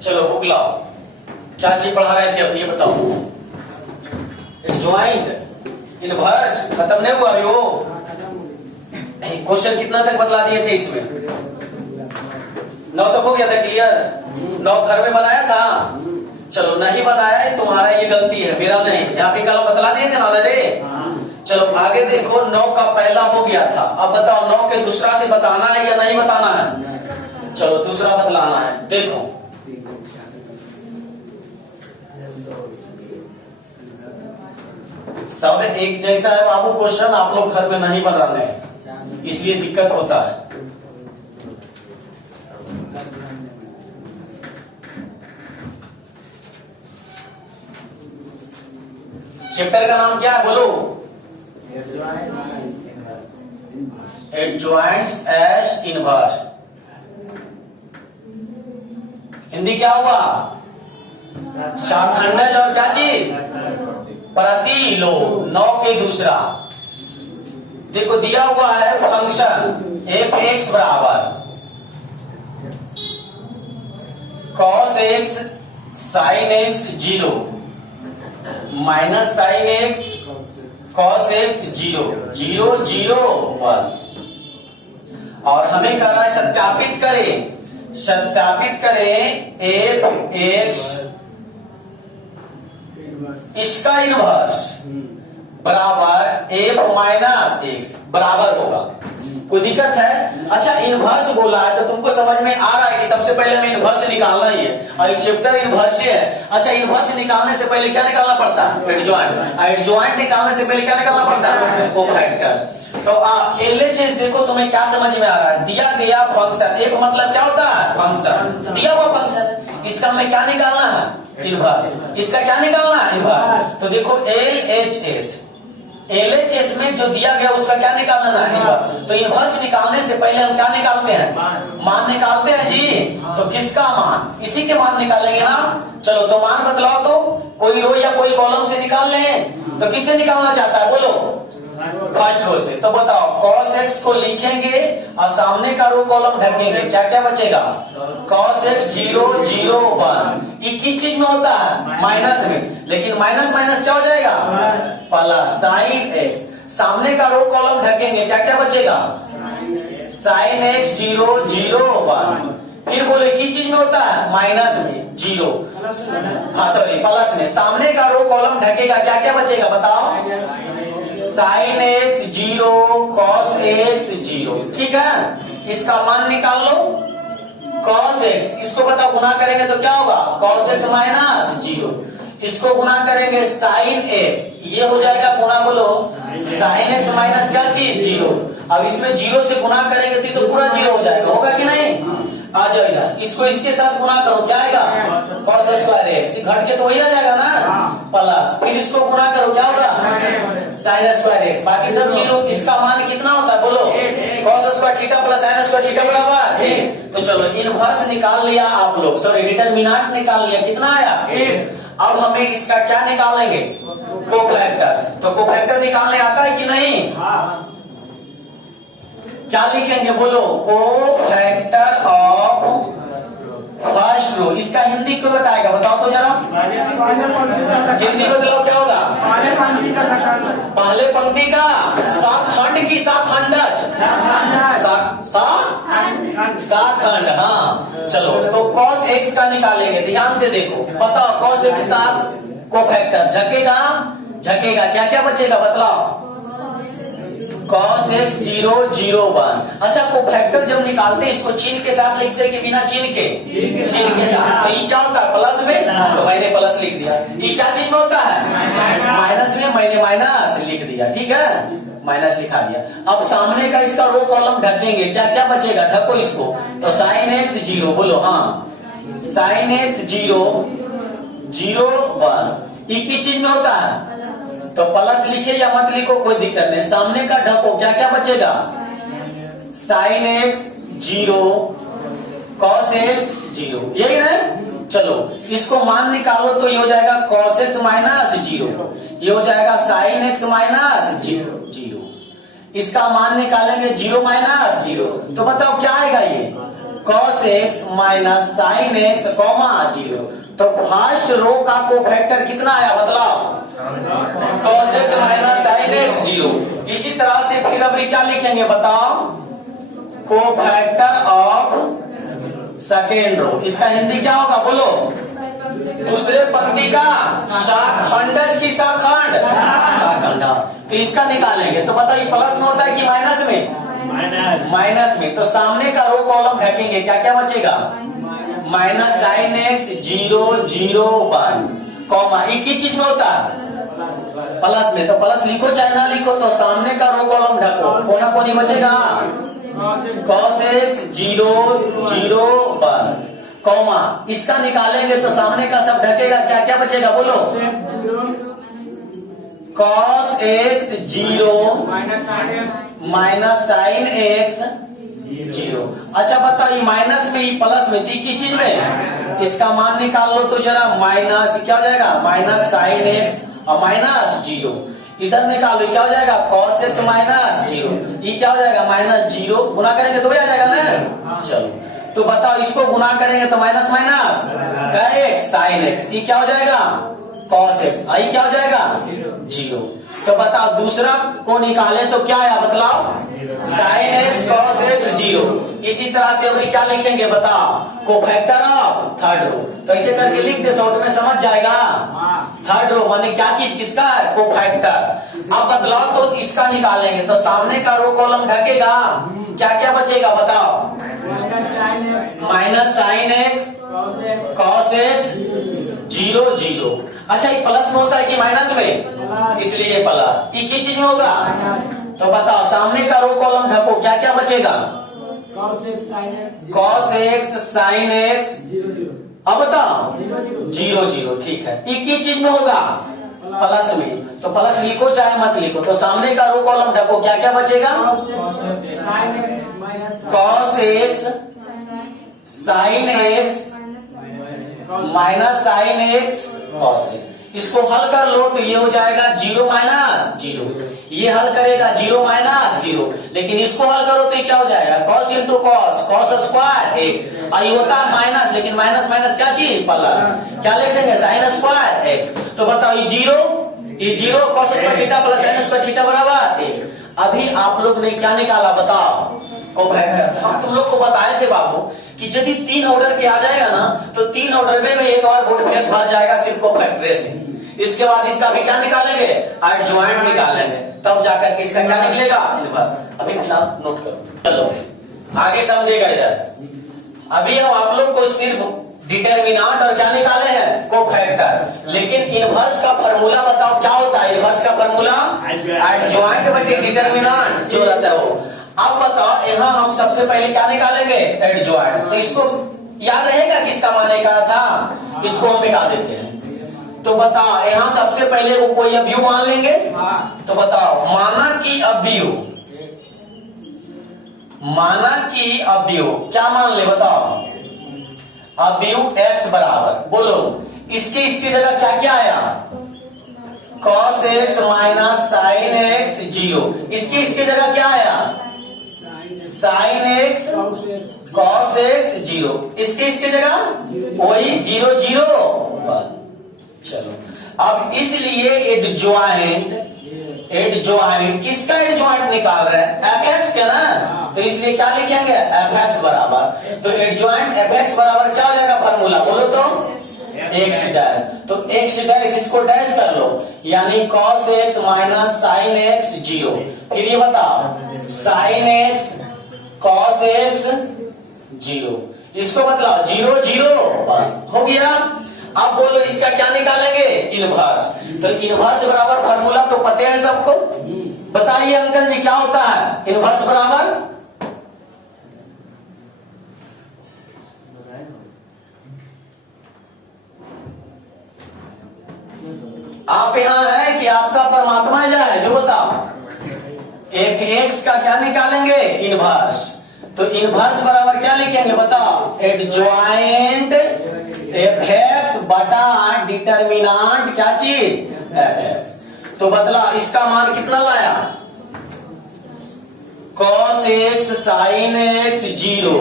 चलो बुक लाओ, क्या चीज पढ़ा रहे थे अब ये बताओ। एडजॉइंट इनवर्स खत्म नहीं हुआ अभी वो क्वेश्चन कितना तक बतला दिए थे इसमें? 9 तक हो गया था क्लियर? 9 घर में बनाया था? चलो नहीं बनाया है तुम्हारा, ये गलती है मेरा नहीं। यहाँ पे कल बतला दिए थे ना रे। चलो आगे देखो, 9 का पहला हो गया था, अब बताओ 9 के दूसरा से बताना है या नहीं बताना है? चलो दूसरा बतलाना है। देखो सब एक जैसा है बाबू, क्वेश्चन आप लोग घर में नहीं बनाने हैं, इसलिए दिक्कत होता है। चैप्टर का नाम क्या है बोलो? एडजॉइंट्स एस इनवर्स। हिंदी क्या हुआ? शाखंडज और क्या चीज? प्रतिलोम। 9 के दूसरा देखो दिया हुआ है फंक्शन एफ एक्स बराबर cos x sine x 0 minus sine x cos x 0 0 0 1। और हमें कहना है सत्यापित करें एफ एक्स इसका इनवर्स बराबर एफ माइनस एक्स बराबर होगा। कोई दिक्कत है? अच्छा इनवर्स बोला है तो तुमको समझ में आ रहा है कि सबसे पहले हमें इनवर्स निकालना ही है और ये चैप्टर इनवर्स है। अच्छा इनवर्स निकालने से पहले क्या निकालना पड़ता है? एडजॉइंट। एडजॉइंट निकालने से पहले क्या निकालना पड़ता है? कोफैक्टर। तो एलएचएस देखो तुम्हें क्या समझ में आ रहा है? दिया गया फंक्शन, एफ मतलब क्या होता है? फंक्शन। तो दिया हुआ फंक्शन, इसका हमें क्या निकालना है? इनवर्स। इसका क्या निकालना है? इनवर्स। तो देखो एलएचएस में जो दिया गया उसका क्या निकालना है? इनवर्स। तो इनवर्स निकालने से पहले हम क्या निकालते हैं? मान निकालते हैं जी। तो किसका मान? इसी के मान निकालेंगे ना। चलो तो मान बतलाओ, तो कोई रो या कोई कॉलम से निकाल लें। तो किससे निकालना चाहता है बोलो? फर्स्ट रो से। तो बताओ cos x को लिखेंगे और सामने का रो कॉलम ढकेंगे, क्या क्या बचेगा? cos x 0 0 1। ये किस चीज में होता है? माइनस में। लेकिन माइनस माइनस क्या हो जाएगा? Plus sine x। सामने का रो कॉलम ढकेंगे, क्या क्या बचेगा? Sine x 0 0 1। फिर बोले किस चीज में होता है? माइनस में 0, हाँ सॉरी प्लस में। सामने का रो कॉलम ढकेगा, क्या क्या बचेगा बताओ? Sine x 0 cos x 0। ठीक है, इसका मान निकाल लो। कॉस एक्स, इसको बताओ गुना करेंगे तो क्या होगा? Cos x minus 0। इसको गुना करेंगे साइन एक्स, ये हो जाएगा गुना बोलो साइन एक्स माइनस क्या चीज? 0। अब इसमें 0 से गुना करेंगे तो पूरा 0 हो जाएगा, होगा कि नहीं? आ जाओ इधर, इसको इसके साथ गुना करो, क्या आएगा? Cos square x. घट के तो वही आ जाएगा ना प्लस। फिर इसको गुना करो, क्या होगा? Sine square x. बाकी सब 0। इसका मान कितना होता है बोलो? Cos square theta plus sine square theta बराबर 1। तो चलो इनवर्स निकाल लिया आप लोग, सॉरी डिटरमिनेंट निकाल लिया, कितना आया? 1। अब हमें इसका क्या निकालेंगे? कोफैक्टर। तो कोफैक्टर निकालने आता है कि नहीं? क्या लिखेंगे बोलो? Cofactor of first row. इसका हिंदी क्यों बताएगा बताओ तो जरा? हिंदी बदलाव क्या होगा? पहले पंक्ति का साखंड की साखंडज? साखंड। हाँ चलो, तो cos x का निकालेंगे, ध्यान से देखो। बताओ cos x का कोफैक्टर झकेगा, झकेगा क्या क्या बचेगा बतलाओ? cos x 0 0 1। अच्छा कोफैक्टर जब निकालते इसको चिन्ह के साथ लिखते हैं कि बिना चिन्ह के? चिन्ह के साथ। तो ये क्या होता है? प्लस में। तो मैंने प्लस लिख दिया। ये क्या चीज में होता है? माइनस में। मैंने माइनस लिख दिया, ठीक है, माइनस लिखा दिया। अब सामने का इसका रो कॉलम ढक देंगे, क्या क्या बचेगा? ढको इसको। तो साइन एक्स 0 बोलो, हाँ साइन एक्स 0 0 1। ये किस चीज में होता है? तो प्लस लिखे या मत लिखो कोई दिक्कत नहीं। सामने का ढको, क्या क्या बचेगा? साइन एक्स 0 कॉस एक्स 0, यही ना? चलो इसको मान निकालो तो ये हो जाएगा cos x माइनस 0, ये हो जाएगा sin x माइनस 0। इसका मान निकालेंगे 0 माइनस 0। तो बताओ क्या आएगा? ये cos x minus sine x comma 0। तो फर्स्ट रो का कोफैक्टर कितना आया बतलाओ, cos x minus sine x 0। इसी तरह से फिर अब क्या लिखेंगे बताओ, कोफैक्टर ऑफ सेकेंड रो। इसका हिंदी क्या होगा बोलो, दूसरे पंक्ति का शाखंडज की शाखंड शाखंड। तो इसका निकालेंगे तो बताइए प्लस में होता है कि माइनस में, माइनस में। तो सामने का रो कॉलम ढकेंगे, क्या क्या बचेगा, माइनस साइन एक्स 0 0 1 कॉमा। ये किस चीज में होता है, प्लस में। तो प्लस लिखो चाहे ना लिखो, तो सामने का रो कॉलम ढको, कोना कोनी बचेगा cos x 0 0 1 कॉमा। इसका निकालेंगे तो सामने का सब ढकेगा, क्या क्या बचेगा बोलो, cos x 0 minus sine x 0। अच्छा बताइए माइनस में ही प्लस में थी किस चीज में, इसका मान निकाल लो तो जरा, माइनस क्या हो जाएगा, माइनस साइन एक्स और माइनस 0। इधर निकालो क्या हो जाएगा, cos x माइनस 0। ये क्या हो जाएगा, माइनस 0 गुना करेंगे तो भी आ जाएगा ना। चलो तो बताओ इसको गुना करेंगे तो माइनस माइनस का x साइन x, ये क्या हो जाएगा cos x, आई क्या हो जाएगा 0। तो बताओ दूसरा को निकाले तो क्या आया बतलाओ, साइन x cos x 0। इसी तरह से अब क्या लिखेंगे बताओ, कोफैक्टर ऑफ थर्ड रो। तो ऐसे करके लिख दे, शॉर्ट में समझ जाएगा। थर्ड रो माने क्या चीज, किसका है, कोफैक्टर। अब बतलाओ तो इसका निकालेंगे तो सामने का रो कॉलम ढकेगा, क्या क्या बचेगा बताओ, minus sine x cos x 0 0। अच्छा ये प्लस में होता है कि माइनस में, इसलिए प्लस। ये किस चीज में होगा, तो बताओ सामने का रो कॉलम ढको, क्या क्या बचेगा, cos x साइन x। अब बताओ 0 0, ठीक है। ये किस चीज में होगा, प्लस में। तो प्लस लिखो चाहे मत लिखो, तो सामने का रो कॉलम ढको, क्या क्या बचेगा, cos x sine x minus sine x cos x। इसको हल कर लो तो ये हो जाएगा 0 माइनस 0। ये हल करेगा 0 माइनस 0, लेकिन इसको हल करो तो ये क्या हो जाएगा, cos into cos, cos square x। आई होता है माइनस, लेकिन माइनस माइनस क्या चीज प्लस, क्या लिख देंगे साइन स्क्वायर x। तो बताओ ये 0 cos square theta plus sine square theta बराबर 1। अभी आप लोग ने क्या निकाला बताओ, कोफैक्टर। हम तुम लोग को बताए थे बाबू कि यदि 3 ऑर्डर के आ जाएगा ना तो 3 ऑर्डर में एक बार वोल्टेज भर जाएगा सिर्फ कोफैक्टर से। इसके बाद इसका भी क्या निकालेंगे, एडजॉइंट निकालेंगे, तब जाकर के इसका क्या निकलेगा, इनवर्स। अभी फिलहाल नोट करो, चलो आगे समझेगा इधर। अभी हम आप लोग को सिर्फ डिटरमिनेंट और क्या निकाले हैं, कोफैक्टर। लेकिन इनवर्स का फार्मूला बताओ क्या होता है, इनवर्स का फार्मूला एडजॉइंट बटे डिटरमिनेंट जो रहता है वो। अब बताओ यहाँ हम सबसे पहले क्या निकालेंगे, एडजॉइंट। तो इसको याद रहेगा किसका माने का था, इसको हम मिटा देते हैं। तो बताओ यहाँ सबसे पहले वो कोई अवयव मान लेंगे। तो बताओ माना कि अवयव, माना कि अवयव क्या मान ले बताओ, अवयव x बराबर, बोलो इसके जगह क्या क्या आया, cos x minus sine x 0। इसके जगह क्या आया, साइन x cos x 0। इसके जगह वही 0 0 1। चलो अब इसलिए एडजॉइंट किसका एडजॉइंट निकाल रहे हैं, fx का ना। तो इसलिए क्या लिखेंगे, fx बराबर। तो एडजॉइंट fx बराबर क्या हो जाएगा फार्मूला, बोलो तो x डैश। तो x डैश इसको डैश कर लो, यानी cos x minus sine x 0। फिर ये बताओ साइन x cos x 0, इसको बतलाओ 0 0 1 हो गया। अब बोलो इसका क्या निकालेंगे, इनवर्स। तो इनवर्स बराबर फार्मूला तो पते हैं सबको, बताइए अंकल जी क्या होता है इनवर्स बराबर, आप यहाँ है कि आपका परमात्मा है जो बताओ, एक एक्स का क्या निकालेंगे, इनवर्स। तो इनवर्स बराबर क्या लिखेंगे बताओ, एडजॉइंट fx बटा डिटरमिनेंट क्या चीज fx। तो बदला इसका मान कितना लाया, cos x sin x 0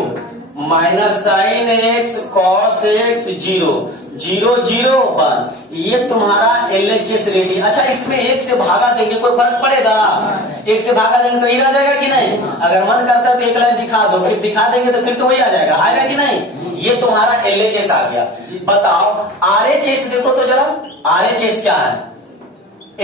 minus sine x cos x 0 0 0 1 ये तुम्हारा LHS रेडियन। अच्छा इसमें एक से भागा देंगे कोई फर्क पड़ेगा? एक से भागा देंगे तो ये आ जाएगा कि नहीं? अगर मन करता है तो एक लाइन दिखा दो, फिर दिखा देंगे तो फिर तो वही आ जाएगा, आएगा कि नहीं? ये तुम्हारा LHS आ गया। बताओ RHS देखो तो जरा, RHS क्या है?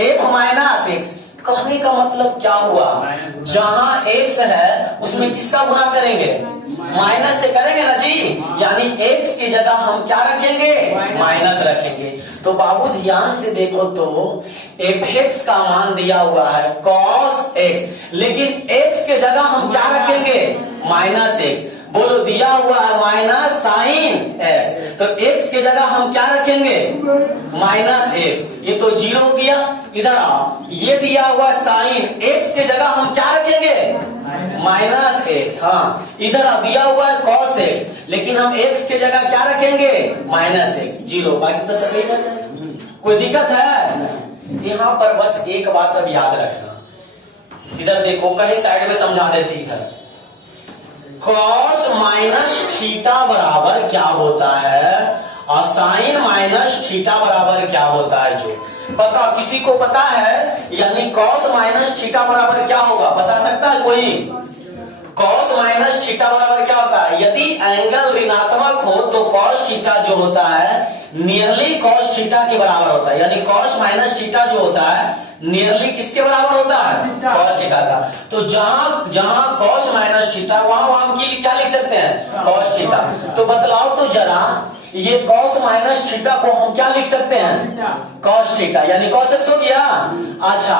f minus x. कहने का मतलब क्या हुआ? जहां x है उसमें किसका गुना करेंगे? माइनस से करेंगे ना जी, यानी x की जगह हम क्या रखेंगे? माइनस रखेंगे। तो बाबू ध्यान से देखो तो fx का मान दिया हुआ है cos x, लेकिन x के जगह हम क्या रखेंगे? Minus x। बोलो दिया हुआ है माइनस साइन x, तो x के जगह हम क्या रखेंगे? Minus x। ये तो 0 हो गया। इधर आओ, ये दिया हुआ साइन x के जगह हम क्या रखेंगे? Minus x। हाँ इधर दिया हुआ है cos x, लेकिन हम x के जगह क्या रखेंगे? Minus x। 0, बाकी तो सब एक आ जाएगा। कोई दिक्कत है? यहाँ पर बस एक बात अब याद रखना, इधर देखो कहीं साइड में समझा देते। इधर cos माइनस थीटा बराबर क्या होता है और साइन माइनस थीटा बराबर क्या होता है? जो पता किसी को पता है? यानी cos माइनस थीटा बराबर क्या होगा, बता सकता है कोई? cos माइनस थीटा बराबर क्या होता है? यदि एंगल ऋणात्मक हो तो cos थीटा जो होता है नियरली cos थीटा के बराबर होता है। यानी cos माइनस थीटा जो होता है नियरली किसके बराबर होता है? cos थीटा का। तो जहां जहां cos माइनस थीटा वहां हम की क्या लिख सकते हैं? cos theta. तो बतलाओ तो जरा, ये cos माइनस थीटा को हम क्या लिख सकते हैं? cos थीटा, यानी cos x हो गया। अच्छा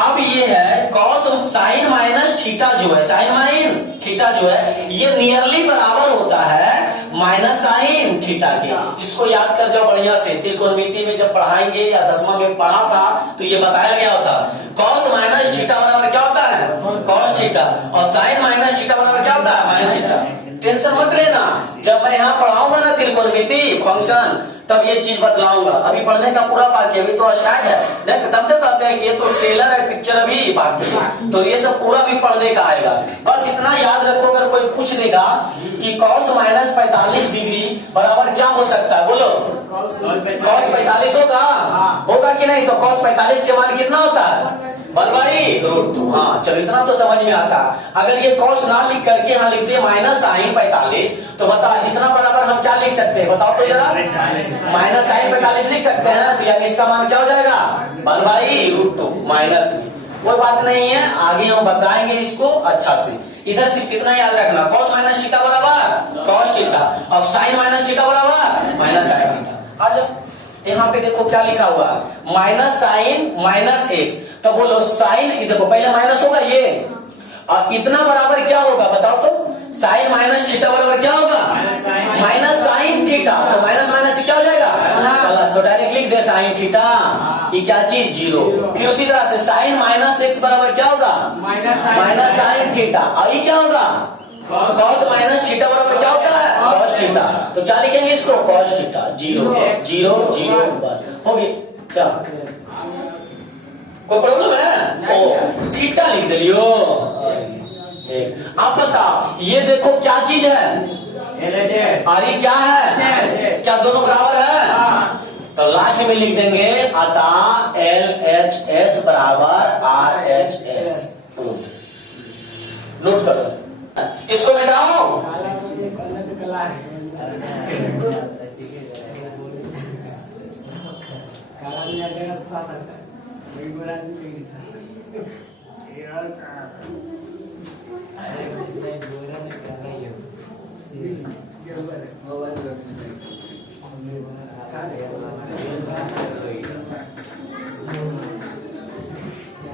अब ये है cos साइन माइनस थीटा जो है, साइन माइन थीटा जो है ये नियरली बराबर होता है माइनस साइन थीटा के। इसको याद कर जाओ बढ़िया से, त्रिकोणमिति में जब पढ़ाएंगे या 10वां में पढ़ा था तो ये बताया गया होता cos माइनस थीटा बराबर क्या होता है? cos theta. और साइन माइनस थीटा बराबर क्या होता है? Minus theta. टेंशन मत लेना, जब मैं यहाँ पढ़ाऊंगा ना त्रिकोणमिति फंक्शन तब ये चीज बतलाऊंगा। अभी पढ़ने का पूरा बाकी, अभी तो स्टार्ट है नहीं, तब तक कहते हैं कि ये तो ट्रेलर है, पिक्चर अभी बाकी है, तो ये सब पूरा भी पढ़ने का आएगा। बस इतना याद रखो, अगर कोई पूछ देगा कि cos माइनस 45 डिग्री बराबर क्या हो सकता है, बोलो cos 45 होगा कि नहीं? तो cos 45 के मान कितना होता है? 1/√2। हाँ चलो इतना तो समझ में आता। अगर ये cos ना लिख करके यहाँ लिखते हैं माइनस साइन 45, तो बता इतना बराबर हम क्या लिख सकते हैं? बताओ तो जरा, माइनस साइन 45 लिख सकते हैं, तो यानी इसका मान क्या हो जाएगा? 1/√2 माइनस। कोई बात नहीं है, आगे हम बताएंगे इसको अच्छा से। इधर सिर्फ इतना याद रखना, cos माइनस थीटा बराबर cos थीटा और साइन माइनस थीटा बराबर माइनस साइन थीटा। आ जाओ यहाँ पे देखो क्या लिखा हुआ है, माइनस साइन माइनस एक्स। तो बोलो साइन, देखो पहले माइनस होगा ये, और इतना बराबर क्या होगा बताओ तो? साइन माइनस थीटा बराबर क्या होगा? Minus sine theta. तो माइनस माइनस क्या हो जाएगा? प्लस। तो डायरेक्ट लिख दे साइन थीटा, ये क्या चीज? 0। फिर उसी तरह से साइन माइनस एक्स बराबर क्या होगा? Minus sine theta. और ये क्या होगा? cos माइनस थीटा बराबर क्या होता है? cos theta. तो क्या लिखेंगे इसको? cos theta. 0 0 0 1 हो गया क्या? कोई प्रॉब्लम है? ओ थीटा लिख दिलियो। आप बताओ ये देखो क्या चीज है? आरी क्या है? क्या दोनों बराबर है? तो लास्ट में लिख देंगे अतः LHS बराबर RHS। नोट करो, इसको मिटाओ।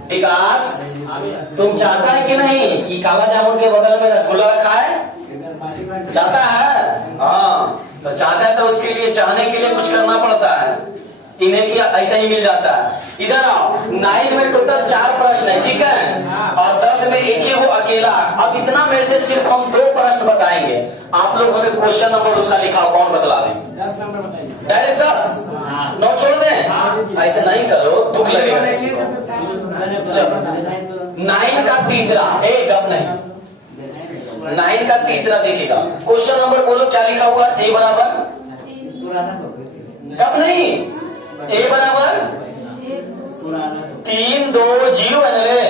विकास तुम चाहता है कि नहीं कि काला जामुन के बगल में रसगुल्ला रखा है? चाहता है? हाँ तो चाहता है तो उसके लिए चाहने के लिए कुछ करना पड़ता है, इन्हें कि ऐसा ही मिल जाता है। इधर आओ, 9 में टोटल 4 प्रश्न है, ठीक है, और 10 में एक ही वो अकेला। अब इतना में से सिर्फ हम 2 प्रश्न बताएंगे, आप लोग हमें क्वेश्चन नंबर उसका लिखा हो, कौन बतला दे? डायरेक्ट 10 9 छोड़ दें? ऐसे नहीं करो, दुख लगेगा किसी को। चलो 9 का तीसरा, एक अब नहीं, 9 का तीसरा देखेगा। क्वेश्चन नंबर बोलो क्या लिखा हुआ? ए बराबर कब नहीं, ए बराबर 3 2 0 है ना रे,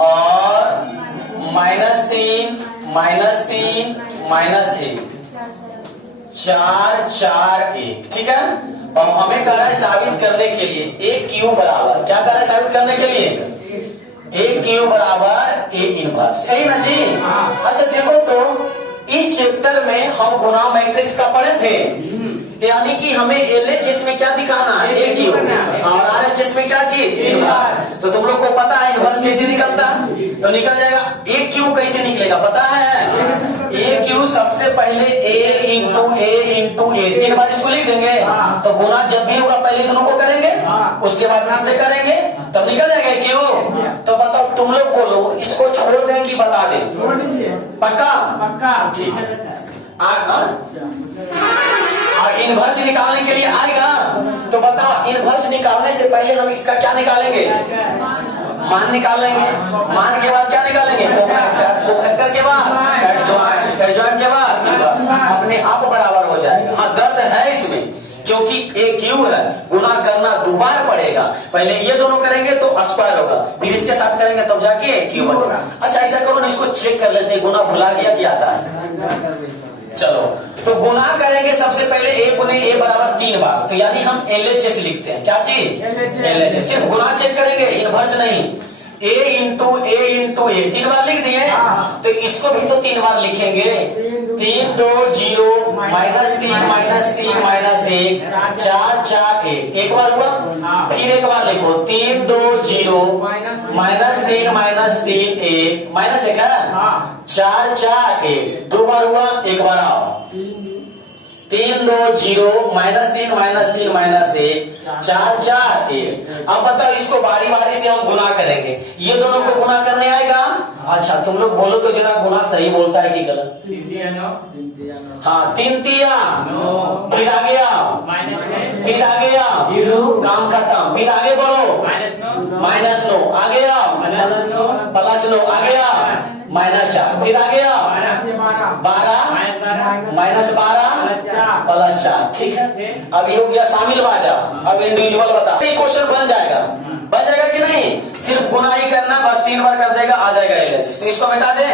और -3 -3 -1 4 4 1, ठीक है। और हमें कह रहा है साबित करने के लिए ए क्यू बराबर, क्या कह रहा है साबित करने के लिए? ए क्यू बराबर ए इनवर्स, यही ना जी। अच्छा देखो तो इस चैप्टर में हम गुना मैट्रिक्स का पढ़े थे, यानी कि हमें एलएचएस में क्या दिखाना है? ए क्यू, और आरएचएस में क्या चीज? इनवर्स। तो तुम लोग को पता है इनवर्स कैसे निकलता? तो निकल जाएगा। ए क्यू कैसे निकलेगा पता है? ए क्यू सबसे पहले ए इंटू ए 3 बार इसको लिख देंगे, तो गुना जब भी होगा पहले दोनों को करेंगे, उसके बाद इससे करेंगे, तब निकल जाएगा क्यू। तो बताओ तुम लोग बोलो, इसको छोड़ दें कि बता दें? पक्का? ठीक है। और इनवर्स निकालने के लिए आएगा, तो बताओ इनवर्स निकालने से पहले हम इसका क्या निकालेंगे? मान निकालेंगे। मान के बाद क्या निकालेंगे? कोफैक्टर के बाद एडजॉइंट के बाद अपने आप बराबर हो जाएगा। हाँ दर्द है इसमें, क्योंकि ए क्यू है, गुना करना दोबार पड़ेगा। पहले ये दोनों करेंगे तो स्क्वायर होगा, फिर इसके साथ करेंगे तब जाके क्यू बनेगा। अच्छा ऐसा करो ना, इसको चेक कर लेते हैं, गुना भुला गया क्या आता है? चलो तो गुना करेंगे सबसे पहले ए गुने ए बराबर 3 बार, तो यानी हम एलएचएस लिखते हैं। क्या चीज? एलएचएस। सिर्फ गुना चेक करेंगे, इनवर्स नहीं। ए इंटू ए 3 बार लिख दिए, तो इसको भी तो 3 बार लिखेंगे। 3 2 0 -3 -1 4 4 1, एक बार हुआ, फिर एक बार लिखो 3 2 0 -3 -3 1 -1 है, 4 4 1, 2 बार हुआ, एक बार आओ 3 2 0 -3 -3 -1 4 4 1। अब बताओ इसको बारी बारी से हम गुना करेंगे, ये दोनों को गुना करने आएगा। अच्छा तुम लोग बोलो तो जरा, गुना सही बोलता है कि गलत? हाँ 3 3 फिर आगे आओ, फिर आगे आओ, काम खत्म, फिर आगे बढ़ो, -9 आगे आओ, +9 आगे आओ, -4 फिर आगे आओ, 12 -12 +4, ठीक है। अब ये हो गया शामिल बाजा। अब इंडिविजुअल बता, क्वेश्चन बन जाएगा कि नहीं? सिर्फ गुना ही करना, बस 3 बार कर देगा, आ जाएगा एलएचएस। तो इसको मिटा दे।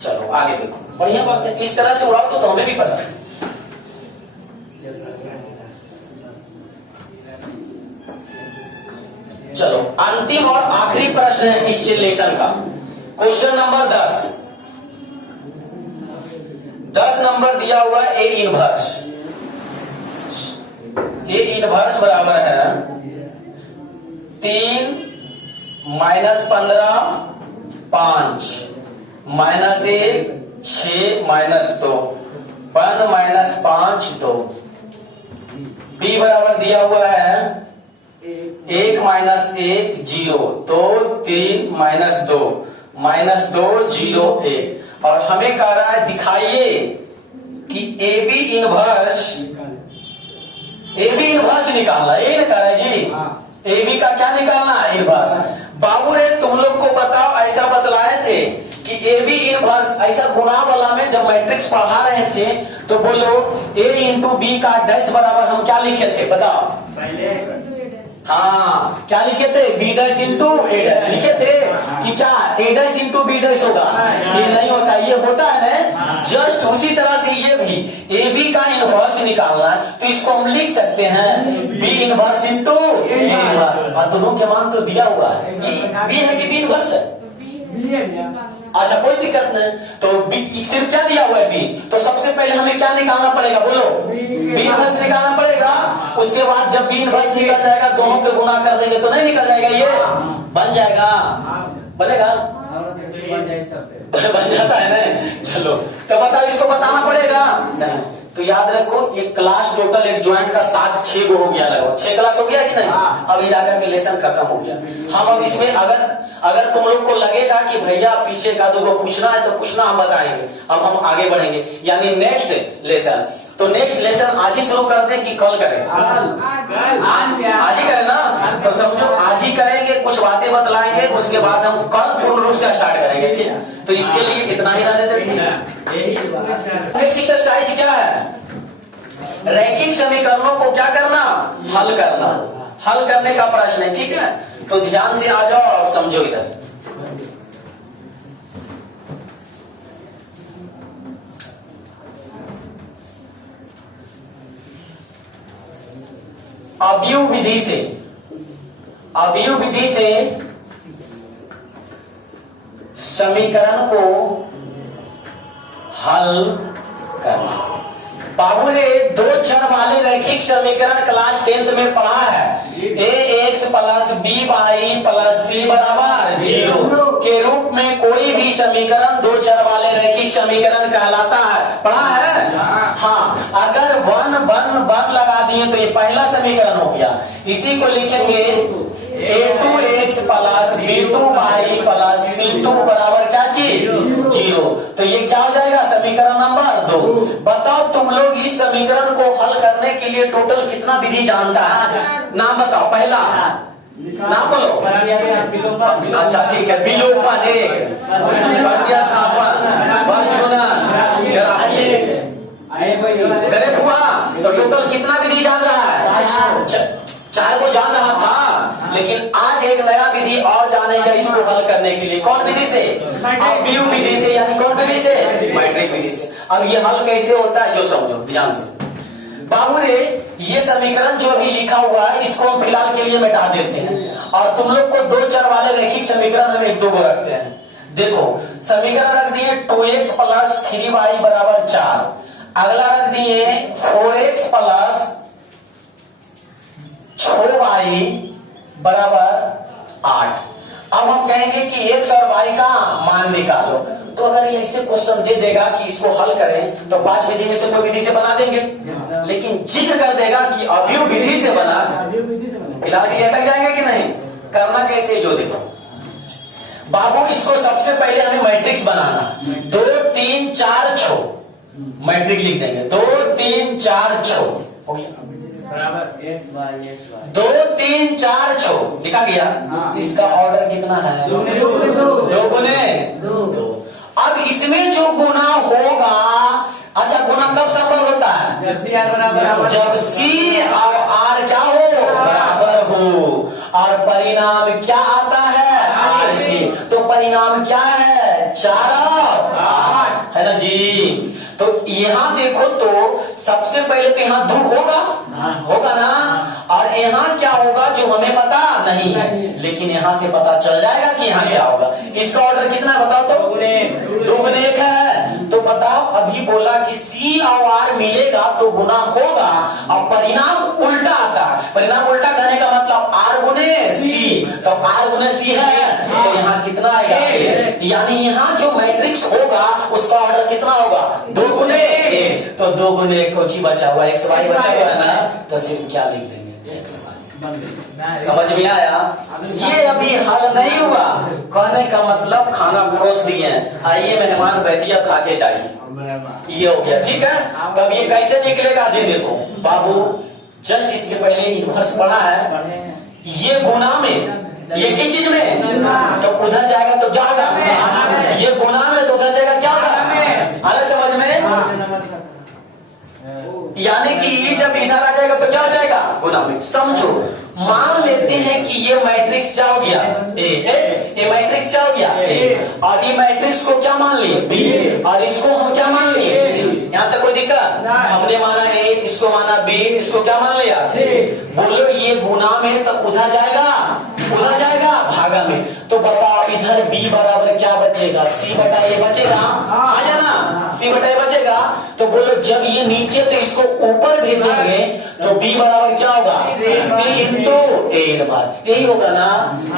चलो आगे देखो, बढ़िया बात है, इस तरह से उड़ाओ तो हमें भी पसंद है। चलो अंतिम और आखिरी प्रश्न है इस लेसन का, क्वेश्चन नंबर 10 नंबर दिया हुआ ए इनवर्स। ए इनवर्स बराबर है 3 -15 5 -1 6 -2 1 -5 2। बी बराबर दिया हुआ है 1 -1 0 2 3 -2 -2 0 1। और हमें कह रहा है दिखाइए कि ए बी इनवर्स निकालना, ये ना कह रहा है जी। ए बी का क्या निकालना है? इनवर्स। बाबू रे तुम लोग को बताओ, ऐसा बतलाए थे कि ए बी इनवर्स, ऐसा गुना वाला में जब मैट्रिक्स पढ़ा रहे थे तो बोलो ए इंटू बी का डैश बराबर हम क्या लिखे थे बताओ? हाँ क्या लिखे थे? बी डैश इंटू ए डैश लिखे थे कि क्या ए डैश इंटू बी डैश होगा? ये नहीं होता, ये होता है ना। जस्ट उसी तरह से ये भी ए बी का इनवर्स निकालना है, तो इसको हम लिख सकते हैं B inverse into A inverse. और दोनों के मान तो दिया हुआ है, बी है कि बी इनवर्स है? अच्छा कोई दिक्कत नहीं। तो बी सिर्फ क्या दिया हुआ है? बी। तो सबसे पहले हमें क्या निकालना पड़ेगा बोलो? बी इनवर्स निकालना पड़ेगा। उसके बाद जब बी इनवर्स निकल जाएगा, दोनों के गुना कर देंगे तो नहीं निकल जाएगा, ये बन जाएगा, बनेगा, बन जाता है ना। चलो तो बताओ, इसको बताना पड़ेगा नहीं। तो याद रखो ये क्लास टोटल एडजॉइंट का 7 6 गो हो गया, लगभग 6 क्लास हो गया कि नहीं? अभी जाकर के लेसन खत्म हो गया। हम अब इसमें अगर तुम लोग को लगेगा कि भैया पीछे का 2 को पूछना है तो पूछना, हम बताएंगे। अब हम आगे बढ़ेंगे, यानी नेक्स्ट लेसन। तो नेक्स्ट लेसन आज ही शुरू कर दें कि कल करें? आज ही करें ना। तो समझो आज ही करेंगे, कुछ बातें बतलाएंगे, उसके बाद हम कल पूर्ण रूप से स्टार्ट करेंगे, ठीक है? तो इसके लिए इतना ही रहने देते हैं। नेक्स्ट एक्सरसाइज क्या है? रैखिक समीकरणों को क्या करना? हल करना। हल करने का प्रश्न है, ठीक है? तो ध्यान से आ जाओ और समझो इधर। अवयव विधि से समीकरण को हल करना। बाबू ने दो चर वाले रैखिक समीकरण क्लास 10th में पढ़ा है। ax plus b y plus c बराबर 0 के रूप में कोई भी समीकरण दो चर वाले रैखिक समीकरण कहलाता है। पढ़ा है? हाँ, अगर वन लगा दिए तो ये पहला समीकरण हो गया। इसी को लिखेंगे a2x plus b2y plus c2 बराबर क्या चीज? 0। तो ये क्या हो जाएगा? समीकरण नंबर 2। बताओ तुम लोग इस समीकरण को हल करने के लिए टोटल कितना विधि जानता है? नाम बताओ। पहला नाम बोलो। अच्छा ठीक है। विलोपन 1, प्रतिस्थापन, वर्गुणन, गणित हुआ। तो टोटल कितना विधि जान रहा है? चाहे वो जान रहा था, लेकिन आज एक नया विधि और जानेगा इसको हल करने के लिए। कौन विधि से? अवयव विधि से। यानी कौन विधि से? मैट्रिक विधि से। अब ये हल कैसे होता है जो समझो ध्यान से। बाबू ने ये समीकरण जो अभी लिखा हुआ है इसको हम फिलहाल के लिए मिटा देते हैं और तुम लोग को दो चर वाले रैखिक समीकरण हम 1-2 को रखते हैं। देखो समीकरण रख दिए 2x प्लस 3y बराबर 4। अगला रख दिए 4x प्लस 6y बराबर 8। अब हम कहेंगे कि x और y का मान निकालो। तो अगर ये ऐसे क्वेश्चन दे देगा कि इसको हल करें तो 5 विधि में से कोई विधि से बना देंगे, लेकिन जिक्र कर देगा कि अवयव विधि से बना, फिलहाल ये अटक जाएंगे कि नहीं? करना कैसे जो देखो बाबू, इसको सबसे पहले हमें मैट्रिक्स बनाना। 2 3 4 6 मैट्रिक लिख देंगे। 2 3 4 6 हो गया बराबर x y 2 3 4 6 लिखा गया। इसका ऑर्डर कितना है? 2 गुने 2। अब इसमें जो गुना होगा, अच्छा गुना कब संभव होता है? जब C और R क्या हो? बराबर हो। और परिणाम क्या आता है? RC। तो परिणाम क्या है? 4 और 8 है ना जी। तो यहाँ देखो तो सबसे पहले तो यहाँ ध्रुव होगा ना, और यहाँ क्या होगा जो हमें पता नहीं है, लेकिन यहाँ से पता चल जाएगा कि यहाँ क्या होगा। इसका ऑर्डर कितना है बताओ तो? 2 गुने 1 है। तो बताओ अभी बोला कि C और R मिलेगा तो गुना होगा और परिणाम उल्टा आता है। परिणाम उल्टा कहने का मतलब R गुने C, तो R गुने C है तो यहाँ कितना आएगा? यानी यहाँ जो मैट्रिक्स होगा उसका ऑर्डर कितना होगा? 2 गुने 1। तो 2 गुने 1 कुछ ही बचा हुआ, x y बचा हुआ है ना, तो सिर्फ क्या लिख देंगे? x y। समझ में आया? ये अभी हल नहीं हुआ। कहने का मतलब खाना परोस दिए हैं, आइए मेहमान बैठिए खा के जाइए, ये हो गया। ठीक है, तब ये कैसे निकलेगा जी देखो बाबू, जस्ट इसके पहले इन्वर्स पढ़ा है। ये गुना में, ये किस चीज में? तो उधर जाएगा तो क्या होगा? ये गुना में तो उधर जाएगा क्या होगा? अरे समझ में? यानी कि ये जब इधर आ जाएगा तो क्या हो जाएगा? गुना में। समझो, मान लेते हैं कि ये मैट्रिक्स क्या हो गया? ए मैट्रिक्स क्या हो गया? ए। और ये मैट्रिक्स को क्या मान लिए? बी। और इसको हम क्या मान लिए? सी। यहाँ तक कोई दिक्कत? हमने माना ए, इसको माना बी, इसको क्या मान लिया? सी। बोलो ये गुना में तो उधर जाएगा भागा में। तो बताओ इधर बी बराबर क्या बचेगा? सी बटा ए बचेगा। आ जाना, सी बटा ए बचेगा। तो बोलो जब ये नीचे तो इसको ऊपर भेजेंगे तो बी बराबर क्या होगा? सी इंटू ए इनवर्स। यही होगा ना।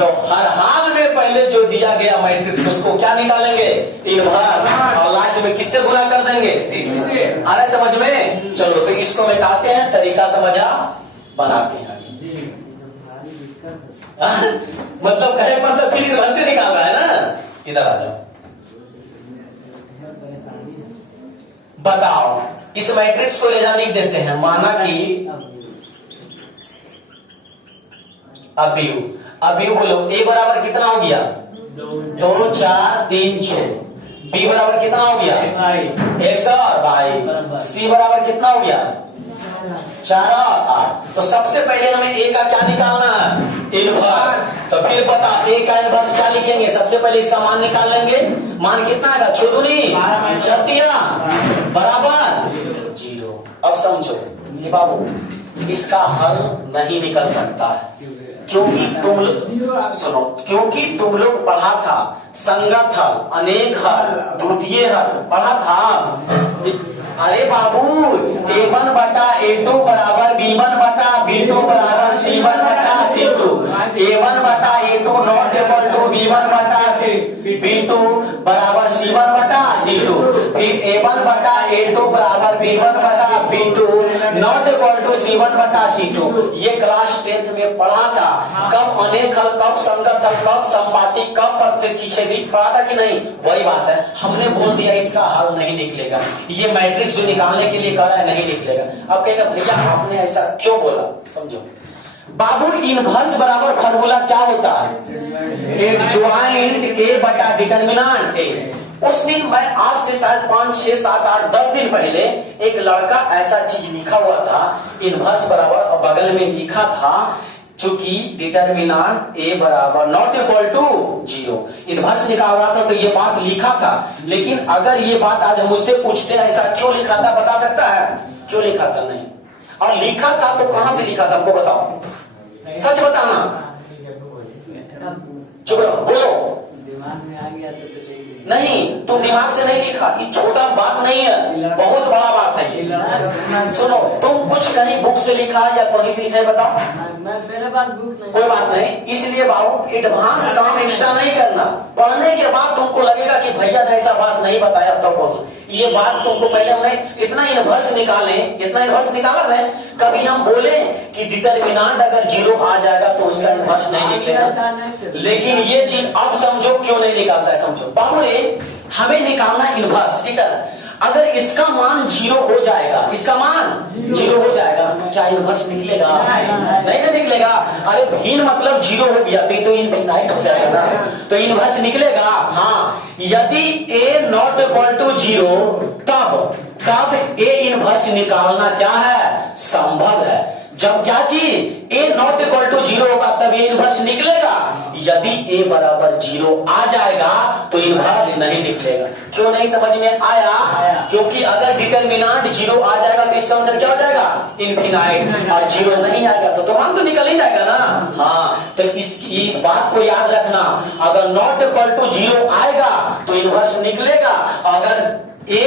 तो हर हाल में पहले जो दिया गया मैट्रिक्स उसको क्या निकालेंगे? इनवर्स। और लास्ट में किससे गुना कर देंगे? सी से। आ रहा है समझ में? चलो तो इसको मिटाते हैं, तरीका समझा, बनाते हैं। मतलब कहे मतलब फिर घर से निकाल रहा है ना। इधर आ जाओ, बताओ इस मैट्रिक्स को ले जा लिख देते हैं। माना कि अवयव, अब यू बोलो a बराबर कितना हो गया 2 4 3 6, b बराबर कितना हो गया 100 और भाई c बराबर कितना हो गया 4 और 8। तो सबसे पहले हमें a का क्या निकालना है इनवर्स। तो फिर बता a का इनवर्स क्या लिखेंगे, सबसे पहले इसका मान निकाल लेंगे। मान कितना आएगा छुदुनी 36 बराबर 0। अब समझो ये बाबू इसका हल नहीं निकल सकता है, क्योंकि तुम लोग सुनो, क्योंकि तुम लोग पढ़ा था संगत हल, अनेक हल, द्वितीय हल पढ़ा था। अरे बाबू a1 बटा a2 बराबर b1 बटा b2 बराबर c1 बटा c2, a1 बटा a2 not equal to b1 बटा b2 बराबर c1 बटा c2, फिर a1 बटा a2 बराबर b1 बटा b2 not equal to c1 बटा c2। ये क्लास 10th में पढ़ा था। कब अनेक हल, कब संगत हल, कब संपाती, कब प्रतिच्छेदी पढ़ा था कि नहीं? वही बात है, हमने बोल दिया इसका हल नहीं निकलेगा। ये मैट्रिक्स जो निकालने के लिए कह रहा है नहीं निकलेगा। अब कहेगा भैया आपने ऐसा क्यों बोला, समझो बाबू इनवर्स बराबर फार्मूला क्या होता है एडज्वाइंट a बटा डिटर्मिनेंट a। उस दिन मैं आज से शायद 5 6 7 8 10 दिन पहले एक लड़का ऐसा चीज लिखा हुआ था इनवर्स बराबर, बगल में लिखा था चूंकि डिटर्मिनेंट a बराबर नॉट इक्वल टू 0, इनवर्स निकाल रहा था तो ये बात लिखा था। लेकिन अगर ये बात आज हम मुझसे पूछते हैं ऐसा क्यों लिखा था, बता सकता है क्यों लिखा था? नहीं। और लिखा था तो कहां से लिखा था हमको बताओ, सच बताना, चुप रहो, बोलो। दिमाग में आ गया तो नहीं, तुम दिमाग से नहीं लिखा, ये छोटा बात नहीं है, बहुत बड़ा बात है ये। सुनो, तुम कुछ कहीं बुक से लिखा या कहीं से लिखा है बताओ? मेरे पास बुक नहीं। कोई बात नहीं, इसलिए बाबू एडवांस काम एक्स्ट्रा नहीं करना। पढ़ने के बाद तुमको लगेगा कि भैया ने ऐसा बात नहीं बताया तब बोलना। ये बात तुमको पहले हमने इतना इनवर्स निकाले, इतना इनवर्स निकाला है, कभी हम बोले कि डिटर्मिनेंट अगर 0 आ जाएगा तो उसका इनवर्स नहीं निकलेगा। लेकिन ये चीज अब समझो क्यों नहीं निकालता है, समझो बाबू रे, हमें निकालना इनवर्स, ठीक है? अगर इसका मान 0 हो जाएगा, इसका मान 0 हो जाएगा, क्या इनवर्स निकलेगा? नहीं ना निकलेगा। अरे भिन्न मतलब 0 हो गया तो इनफिनाइट हो जाएगा ना, तो इनवर्स निकलेगा। हाँ, यदि a नॉट इक्वल टू 0 तब a इनवर्स निकालना क्या है, संभव है। जब क्या चीज a नॉट इक्वल टू 0 होगा तब a इनवर्स निकलेगा। यदि a बराबर 0 आ जाएगा तो इनवर्स नहीं निकलेगा। क्यों नहीं समझ में आया? क्योंकि अगर डिटर्मिनेंट 0 आ जाएगा तो इसका आंसर क्या हो जाएगा, इनफिनाइट, और 0 नहीं आएगा तो मान तो निकल ही जाएगा ना। हाँ, तो इस बात को याद रखना, अगर नॉट इक्वल टू 0 आएगा तो इनवर्स निकलेगा, अगर a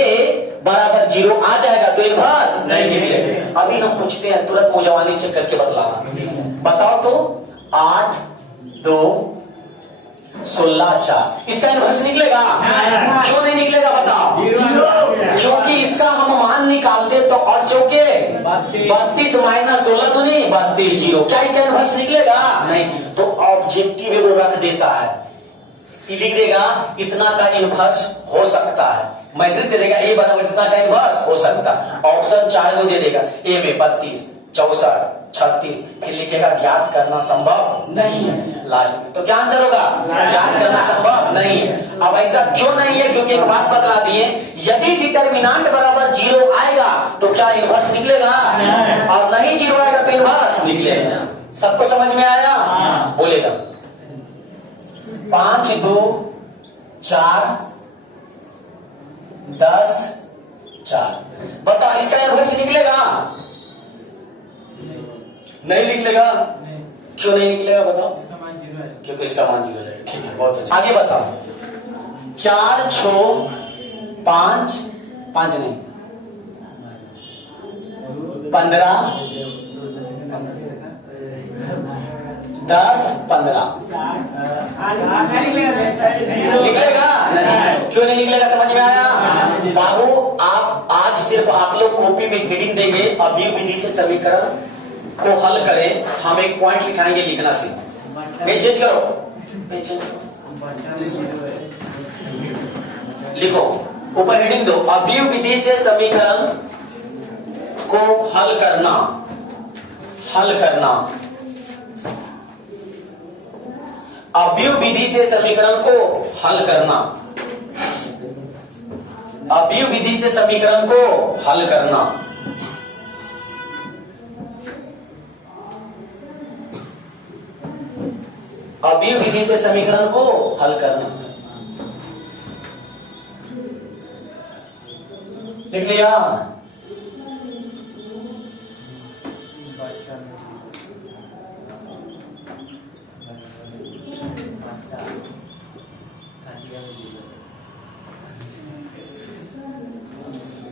बराबर 0 आ जाएगा तो इनवर्स नहीं निकलेगा। अभी हम पूछते हैं, तुरंत मुजवानी चेक करके बतलाना। बताओ तो 8 2 16 4 इसका इनवर्स निकलेगा? क्यों नहीं निकलेगा बताओ? क्योंकि इसका हम मान निकालते तो 8 चौके 32 माइनस 16 तो नहीं 32 0, क्या इसका इनवर्स निकलेगा? नहीं। तो ऑब्जेक्टिव वो रख देता है, लिख देगा इतना का इनवर्स हो सकता है, मैट्रिक दे देगा a बराबर इतना का इनवर्स हो सकता है। ऑप्शन 4 को दे देगा, a में 32 64 36, फिर लिखेगा ज्ञात करना संभव नहीं है लास्ट में। तो क्या आंसर होगा? ज्ञात करना संभव नहीं है। अब ऐसा क्यों नहीं है? क्योंकि एक बात बतला दिए, यदि डिटर्मिनेंट बराबर 0 आएगा तो क्या इनवर्स निकलेगा? और नहीं 0 आएगा तो इनवर्स निकलेगा। सबको समझ में आया? बोलेगा 5 2 4 10 4, बताओ इसका इनवर्स निकलेगा? नहीं निकलेगा। क्यों नहीं निकलेगा बताओ? क्योंकि इसका मान 0 है। ठीक है, बहुत अच्छा। आगे बताओ 4 6 5 5 नहीं 15 10 15 निकलेगा? नहीं। क्यों नहीं निकलेगा? समझ में आया बाबू? आप आज सिर्फ आप लोग कॉपी में हेडिंग देंगे, अभी विधि से समीकरण को हल करें, हम एक पॉइंट लिखाएंगे, लिखना सीखो। पेज चेंज करो, पेज चेंज करो, लिखो ऊपर हेडिंग दो, अभी विधि से समीकरण को हल करना, हल करना। अव्यव विधि से समीकरण को हल करना, अव्यव विधि से समीकरण को हल करना। अव्यव विधि से समीकरण को हल करना। लिख लिया?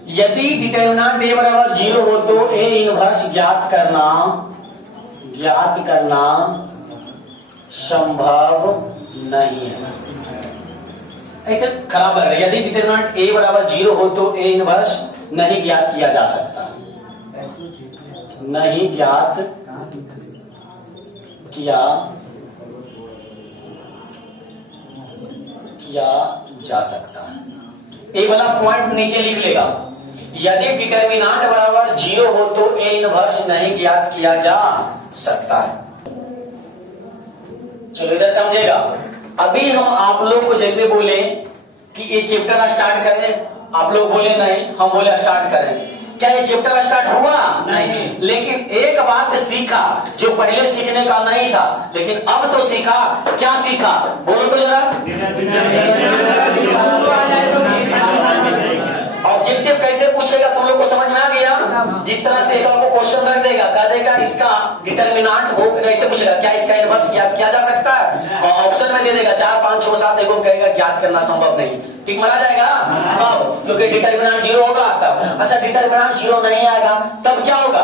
यदि डिटर्मिनेंट a बराबर 0 हो तो a इनवर्स ज्ञात करना संभव नहीं है। ऐसे खराब है। यदि डिटर्मिनेंट a बराबर 0 हो तो a इनवर्स नहीं ज्ञात किया जा सकता, नहीं ज्ञात किया जा सकता है। ए वाला पॉइंट नीचे लिख लेगा। यदि डिटर्मिनेंट बराबर 0 हो तो ए इनवर्स नहीं ज्ञात किया जा सकता है। चलो इधर समझेगा। अभी हम आप लोग को जैसे बोले कि ये चैप्टर स्टार्ट करें, आप लोग बोले नहीं, हम बोले स्टार्ट करेंगे। क्या ये चैप्टर स्टार्ट हुआ? नहीं। लेकिन एक बात सीखा जो पहले सीखने का नहीं था, लेकिन अब तो सीखा। क्या सीखा? बोलो तो जरा। ऑब्जेक्टिव कैसे पूछेगा तुम लोग को समझ में आ गया? जिस तरह से एक आपको क्वेश्चन रख देगा, कह देगा इसका डिटर्मिनेंट हो, ऐसे पूछेगा क्या इसका इनवर्स ज्ञात किया जा सकता है, और ऑप्शन में दे देगा 4 5 6 7, देखो कहेगा ज्ञात करना संभव नहीं। ठीक माना जाएगा? कब? क्योंकि डिटर्मिनेंट 0 होगा तब। अच्छा डिटर्मिनेंट 0 नहीं आएगा तब क्या होगा?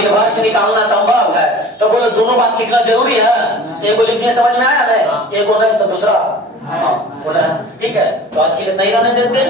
इनवर्स निकालना संभव है। तो बोलो दोनों बात लिखना जरूरी है। एक को लिखने समझ में आया नहीं, एक को नहीं तो दूसरा। हाँ बोला ठीक है। तो आज के लिए नहीं रहने देते।